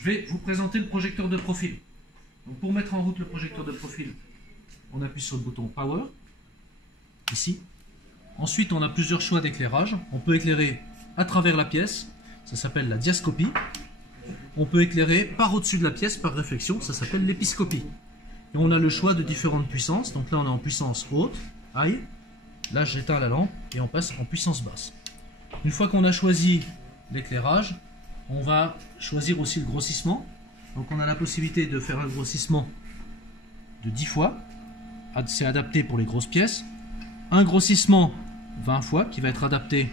Je vais vous présenter le projecteur de profil. Donc pour mettre en route le projecteur de profil, on appuie sur le bouton Power, ici. Ensuite, on a plusieurs choix d'éclairage. On peut éclairer à travers la pièce, ça s'appelle la diascopie. On peut éclairer par au-dessus de la pièce, par réflexion, ça s'appelle l'épiscopie. Et on a le choix de différentes puissances. Donc là, on est en puissance haute, high. Là, j'éteins la lampe et on passe en puissance basse. Une fois qu'on a choisi l'éclairage, on va choisir aussi le grossissement. Donc on a la possibilité de faire un grossissement de 10 fois. C'est adapté pour les grosses pièces. Un grossissement 20 fois qui va être adapté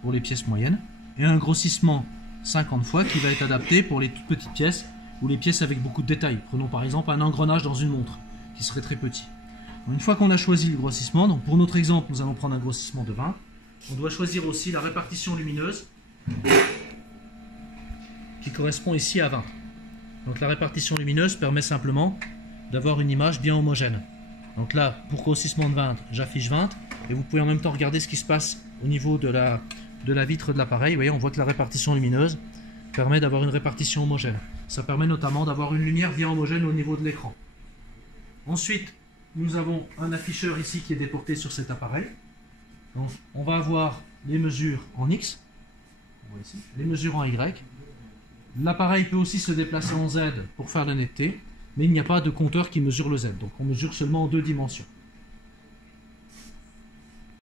pour les pièces moyennes. Et un grossissement 50 fois qui va être adapté pour les toutes petites pièces ou les pièces avec beaucoup de détails. Prenons par exemple un engrenage dans une montre qui serait très petit. Une fois qu'on a choisi le grossissement, donc pour notre exemple, nous allons prendre un grossissement de 20. On doit choisir aussi la répartition lumineuse qui correspond ici à 20. Donc la répartition lumineuse permet simplement d'avoir une image bien homogène. Donc là, pour grossissement de 20, j'affiche 20 et vous pouvez en même temps regarder ce qui se passe au niveau de la vitre de l'appareil. Vous voyez, on voit que la répartition lumineuse permet d'avoir une répartition homogène. Ça permet notamment d'avoir une lumière bien homogène au niveau de l'écran. Ensuite, nous avons un afficheur ici qui est déporté sur cet appareil. Donc, on va avoir les mesures en X, on voit ici, les mesures en Y. L'appareil peut aussi se déplacer en Z pour faire la netteté, mais il n'y a pas de compteur qui mesure le Z, donc on mesure seulement en 2 dimensions.